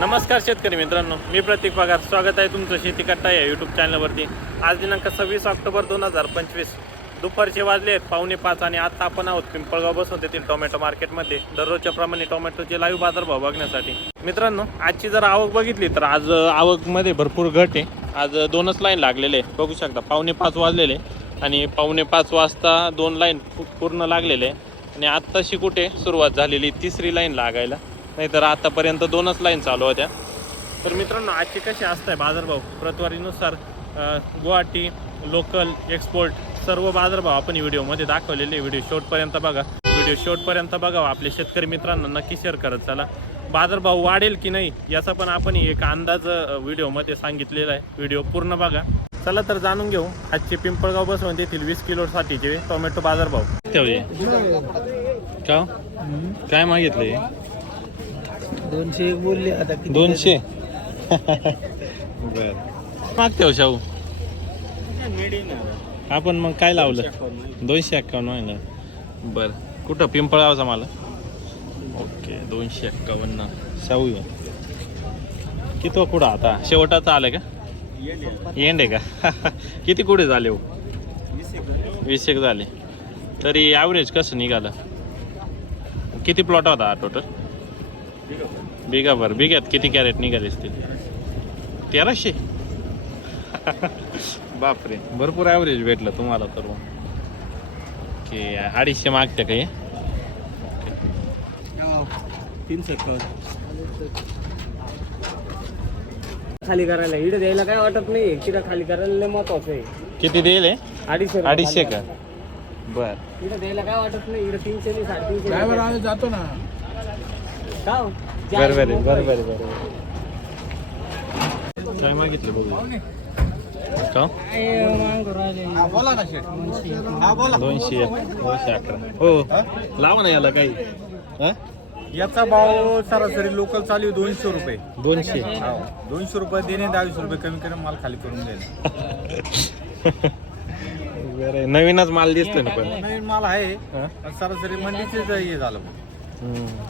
नमस्कार शेतकरी मित्रांनो मी प्रतीक पगार. स्वागत आहे तुमचं शेती कट्टा या यूट्यूब चॅनलवरती आज दिनांक सव्वीस ऑक्टोबर दोन हजार पंचवीस. दुपारचे वाजले आहेत पावणे पाच आणि आता आपण आहोत पिंपळगाव बसून तेथील टोमॅटो मार्केटमध्ये. दररोजच्या प्रमाणे टोमॅटोचे लाईव्ह बाजारभाव बघण्यासाठी. मित्रांनो आजची जर आवक बघितली तर आज आवकमध्ये भरपूर घट आहे. आज दोनच लाईन लागलेले आहे बघू शकता पावणे पाच वाजलेले आणि पावणे पाच वाजता दोन लाईन पूर्ण लागलेले आहे आणि आत्ताशी कुठे सुरुवात झालेली तिसरी लाईन लागायला. नाहीतर आतापर्यंत दोनच लाईन चालू होत्या. तर मित्रांनो आजचे कसे असत आहे बाजारभाव? प्रतवारीनुसार गुवाहाटी लोकल एक्सपोर्ट सर्व बाजारभाव आपण व्हिडिओमध्ये दाखवलेले व्हिडिओ शेवटपर्यंत बघा. व्हिडिओ शेवटपर्यंत बघावा हो, आपले शेतकरी मित्रांना नक्की शेअर करत चला. बाजारभाव वाढेल की नाही याचा पण आपण एक अंदाज व्हिडिओमध्ये सांगितलेला आहे. व्हिडिओ पूर्ण बघा. चला तर जाणून घेऊ. आजचे पिंपळगाव बसवंत येथील वीस किलोसाठीचे टोमॅटो बाजारभाव. ठेवले हो? काय मागितले? दोनशे एक बोलले आता किती दोनशे? बर. मागते हो शाहू. आपण मग काय लावलं? दोनशे एक्कावन्न आहे बर. कुठं? पिंपळगावचा मला? ओके दोनशे एक्कावन्न. शाहू आहे किती कुठं आता? शेवटाचं आलं का? एंड आहे का? किती कुठे झाले हो? वीस एक झाले. तरी ॲव्हरेज कसं निघालं? किती प्लॉट होता टोटल बिगा भर बिग्यात किती कॅरेट निघाले असतील? तेराशे. बापरे. भरपूर ॲव्हरेज भेटलं तुम्हाला तर. ओके अडीचशे मागते काही तीनशे खाली करायला. इकडे द्यायला काय वाटत नाही तिकडे खाली करायला लय महत्वाचं आहे. किती देईल हे? अडीचशे रुपये अडीचशे खाली का? करायला. बर. इकडे द्यायला काय वाटत नाही. इकडे तीनशे नाही साडेतीनशे ड्रायव्हर रुपये. आम्ही जातो ना. का हो? जे बरोबर आहे आहे बरोबर आहे बरोबर आहे. काय मागितलं बघू? का? काय मागं राहिले? बोला ना शेठ. दोनशे. हा बोला. दोनशे अकरा. हो. लावा ना याला काही. हा? याचा भाव सरासरी लोकल चालू आहे दोनशे रुपये. दोनशे. दोनशे रुपये देणे दहावीस रुपये कमी करून माल खाली करून बरं आहे. नवीनच माल दिसतोय ना पण. नवीन माल आहे. हा? पण सरासरी मंडीचेच हे झालं.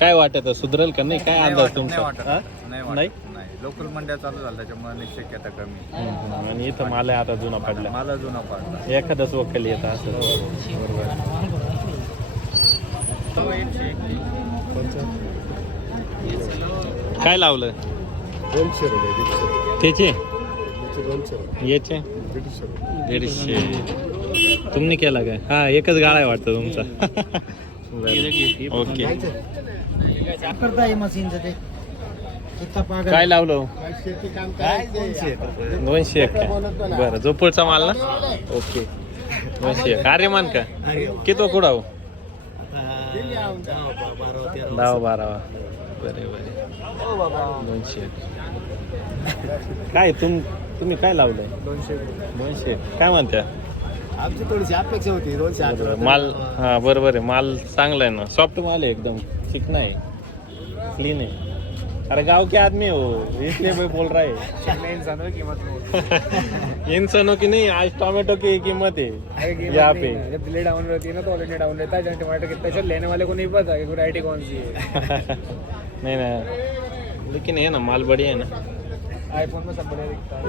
काय वाटत सुधरेल का? नाही काय अंदाज वाटत तुमचा? नाही वाटत. हा? नाही नाही? वाटत. नाही? लोकल मंड्या चालू झाल्या त्याच्यामुळे शक्यता कमी. आणि इथं माल आहे आता जुना पडला. मला जुना पाडला. एखादंच वकल येत असं. काय लावलं? दोनशे रुपये त्याचे दीडशे. त्याचे? दोनशे रुपये. याचे? दीडशे रुपये. दीडशे. तुम्ही केला काय? हा एकच गाळा आहे वाटतं तुमचा. बरं. ओके मशीनचं ते. काय लावलं करायचे? दोनशे एक काय बरं झोपूळचा माल ना? ओके. दोनशे. एक आर्यमान का? किती कुठं हो? हा, दहा, बारा. दहा बारा. बरे बरे. दोनशे. काय तुम तुम्ही काय लावलंय? दोनशे. दोनशे. काय म्हणत्या? आमची थोडीशी अपेक्षा होती दोनशे अकरा माल हा बरोबर आहे. माल चांगला आहे ना. सॉफ्ट माल आहे एकदम. चिकना आहे क्लीन आहे. अरे गाव के आदमी हो. इसलिए मैं बोल रहा है इंसानों की नहीं आज टोमेटो की कीमत है यहाँ पे. जब दिल्ली डाउन रहती है ना तो ऑलरेडी डाउन रहता है जहाँ टमाटर कितना चल लेने वाले को नहीं पता कि वैरायटी कौन सी है नहीं ना लेकिन है ना. माल बढ़िया है ना आईफोन में सब बढ़िया दिखता है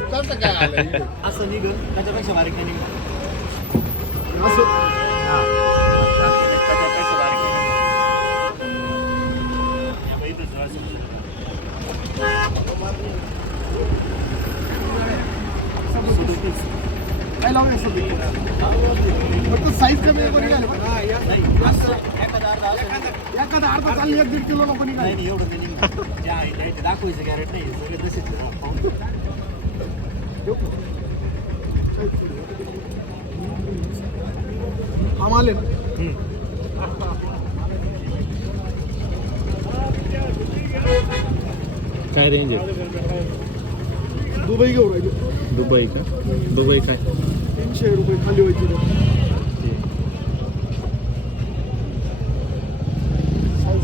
फक्त साईज कमी पण निघाले. एखादा अर्धा चालली एक दीड किलो नको निघाले नाही. एवढं नाही दाखवायचं कॅरेट नाही सगळे तसेच. काय रेंज आहे? दुबई घेऊ राहिले. दुबई का? दुबई काय? तीनशे रुपये खाली व्हायची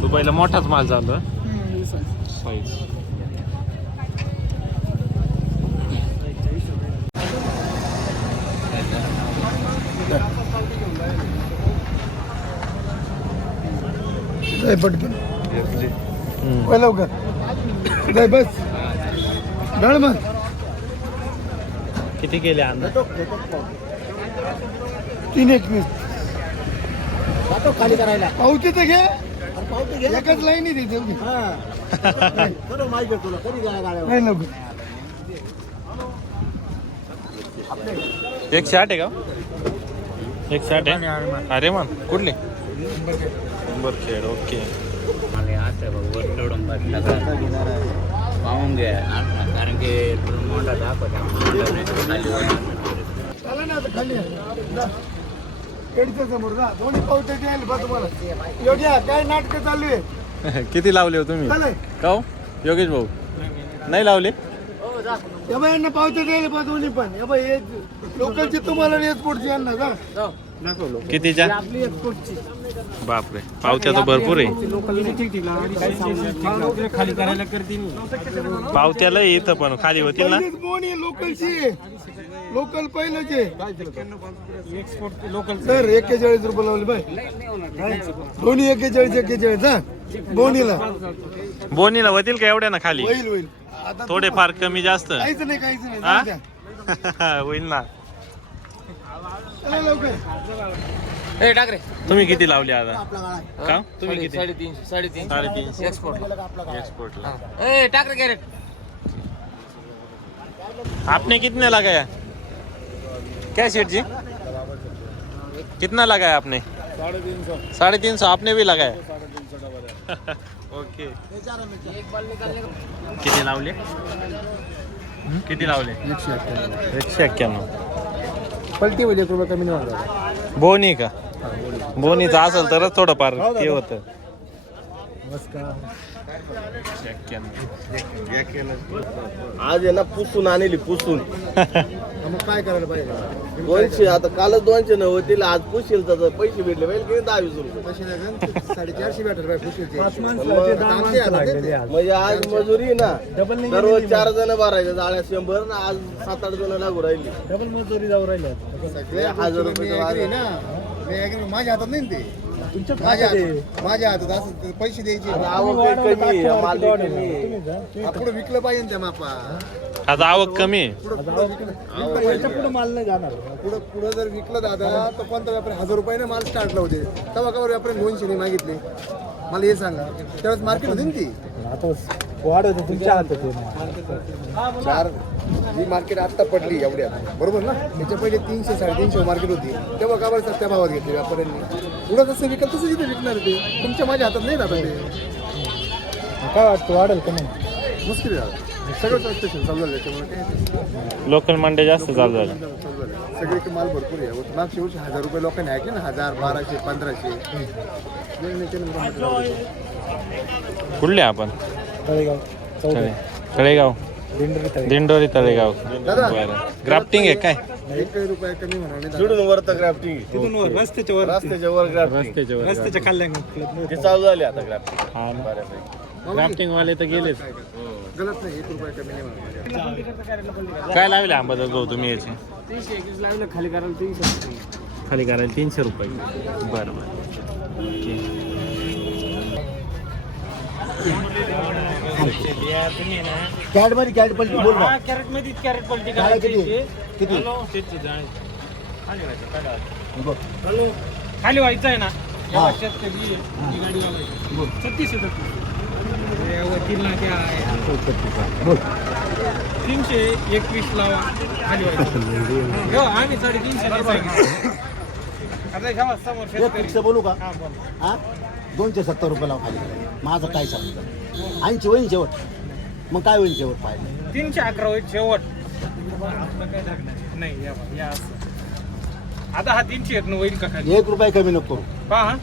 दुबईला मोठाच माल झाला. साईज. पटकन. हम्म. लवकर. नाही बस. ढळ मग. किती केले अण्णा तीन एकवीस. खाली करायला पावती तर घे. पावती घे एकच लाईन आहे तिथे. बरोबर माहिती आहे तुला कधी नाही का? एकशे आठ आहे. अरे मन कुठले? खेड ओके. पाहून घ्या कारण की मोठा चला ना आता खाली. केडीच्या समोर जा. दोन्ही पावते द्यायला बा तुम्हाला. योग्य काय नाटक चालू आहे? किती लावले हो तुम्ही? चालेल का हो? योगेश भाऊ? नाही लावले? या बाई यांना पावते द्यायला बा दोन्ही पण. हे लोकांची तुम्हाला एक्सपोर्टची यांना का कितीच्या? बापरे. पावत्या तर भरपूर आहे. खाली करायला करतील पावत्याला इथं पण खाली होतील ना? लोकलची. लोकल पहिलंचे एक्सपोर्ट लोकल सर एक्केचाळीस रुपये लावले बाय. दोन्ही एक्केचाळीस एक्केचाळीस हा? बोनीला. बोनीला होतील का एवढ्या ना खाली? होईल होईल. थोडे फार कमी जास्त. काहीच नाही काहीच नाही? जाऊ द्या. होईल ना. लवकर. ए तुम्ही किती लावले आता? का? तुम्ही किती? साडेतीनशे साडेतीनशे. साडेतीनशे. एक्सपोर्ट एक्सपोर्टला ए टाक कॅरेट. आपने कितने लगाया? क्या सेठ जी? कितना लगाया आपने? साढ़े तीन सौ आपने भी लगाया? ओके. किती लावले? हं? किती लावले? एकशे एक्क्याण्णव. पलटी होईल एक रुपये कमी नाही बोनी का? बोनीचं असेल तरच थोडंफार ते होतं. एकशे एक्क्याण्णव आज आहे ना पुसून आणली पुसून. मग काय करायला पाहिजे? दोनशे आता कालच दोनशे न होतील आज पुशील तर पैसे भेटले पाहिजे की दहावीस रुपये? साडेचारशे मग- म्हणजे आज मजुरी ना. दररोज चार जण भरायचे जाळ्या शंभर ना आज सात आठ जण लागू राहिली. डबल मजुरी जाऊ सगळे हजार रुपये ना. माझ्या हातात नाही ना ते. माझ्या हातात माझ्या हातात असं ते पैसे द्यायचे. आवक काही कमी आहे, माल बी कमी आहे. पुढे विकलं पाहिजे ना त्या मापा. आता आवक कमी आहे. पुढं पुढं विकलं पुढे माल नाही जाणार. पुढं पुढं जर विकलं दादा तर कोणता व्यापारी? हजार रुपयाने माल स्टार्टला होते. तेव्हा का व्यापारी दोनशे नाही मागितले? मला हे सांगा. त्यावेळेस मार्केट होती ना ती? आता वाढ तुमच्या हातात. आहे. चार जी मार्केट आत्ता पडली एवढ्यात. बरोबर ना? त्याच्या पहिले तीनशे साडेतीनशे मार्केट होती. तेव्हा का बरं सस्त्या भावात घेतली व्यापाऱ्यांनी. पुढं जसं विकत तसं इथे विकणार ते. तुमच्या माझ्या हातात नाही जातात ते. काय वाटतं वाढेल का नाही मुश्किल आहे. सगळं चालू झालं त्याच्यामुळे काय लोकल मंडे जास्त चालू झालं. सगळीकडे माल भरपूर आहे. मागच्या वर्षी हजार रुपये लोकांनी ऐकले ना हजार बाराशे पंधराशे. कुठले आपण? तळेगाव तळे तळेगाव दिंडोरी तळे. दिंडोरी तळेगाव. बरं. ग्राफ्टिंग आहे काय? रुपया कमी वर तर ग्राफ्टिंग तिथून वर रस्त्याच्या वर. रस्त्याच्या वर ग्राफ्टिंग रस्त्याच्या रस्त्याच्या खाल्ल्या ते चालू झाले आता ग्राफ्टिंग हा ना. ग्राफ्टिंग वाले तर गेलेच. गलत नाही एक रुपया कमी नाही म्हणा काय लावले आंबादास भाऊ तुम्ही याचे? खाली करायला तीनशे रुपये. बरं बरं. कॅटमध्ये कॅट पलटी बोल ना. कॅरेटमध्ये कॅरेट पलटी काय किती? किती? खाली व्हायचं आहे ना हा. ही गाडी आहे. हे त्या. तीनशे एकवीस लावा खाली व्हायचं हो, आम्ही साडेतीनशे नाही सांगितलं. एक फिक्स बोलू का? हा, बोला. हा? दोनशे सत्तर रुपये लाव खाली. माझं काय सांगतं ऐंशी होईल शेवट. मग काय होईल शेवट पाहिजे तीनशे अकरा होईल शेवट. आपलं काय लागणार? नाही या बा, या असं. आता हा तीनशे एक होईल का खाली? एक रुपये कमी नको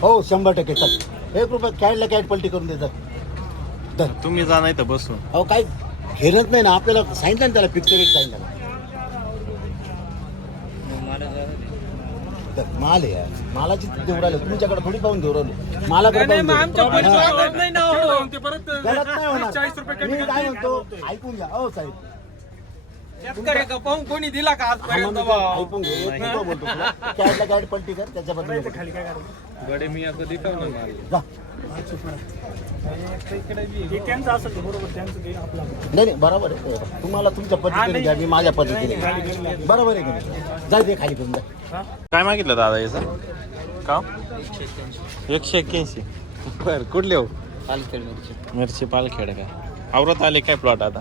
हो. शंभर टक्के चल. एक रुपये कॅटला कॅट पलटी करून देतात तर तुम्ही जा नाही तर बसून. अहो काय घेणंच नाही ना. आपल्याला सांगितलं ना त्याला पिक्चर रेट सांगितलं. तर माल आहे यार. मालाची देऊ राहिलो तुमच्याकडे थोडी पाहून देऊ राहिलो. मालाकडे नाही, पाहून आमच्या ना हो. ते परत गलत नाही होणार. चाळीस रुपये कमी मी काय करतील. म्हणतो ऐकून घ्या. हो साहेब. शेतकरी का पाहून कोणी दिला का आजपर्यंत भाव? ऐकून घे एक मिनिट बोलतो तुला. कॅटला कॅट पलटी कर त्याच्याबद्दल बोलतो. खाली काय करायचं गडे मी आता दिखाव ना माल त्यांचं असेल ते बरोबर त्यांचं ते आपला. नाही नाही बरोबर आहे. तुम्हाला तुमच्या पद्धतीने घ्या मी माझ्या पद्धतीने घ्या. बरोबर आहे की नाही? दे खाली करून जा. काय मागितलं दादा याचं? का? एकशे एक्क्याऐंशी. बर कुठले हो? पालखेड मिरची. मिरची पालखेड का? आवरत आले काय प्लॉट आता?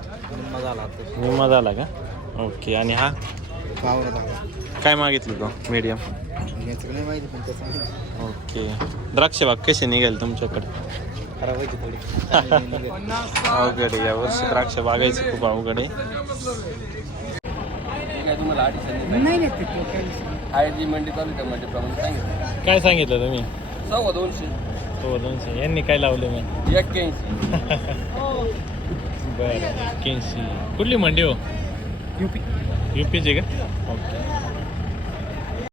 विमा झाला का? ओके आणि हा? काय मागितलं तो? Medium okay. द्राक्ष बाग कशी निघेल तुमच्याकडे? अवघड आहे या वर्षी द्राक्ष बागायचं खूप अवघड आहे. आय जी मंडी तालुक्यामध्ये प्रमाणे सांगितलं. काय सांगितलं तुम्ही? सव्वा दोनशे. हो दोनशे. यांनी काय लावले मग? एक्क्याऐंशी. बरं एक्क्याऐंशी. कुठली मंडी हो? युपी. युपीची का? ओके.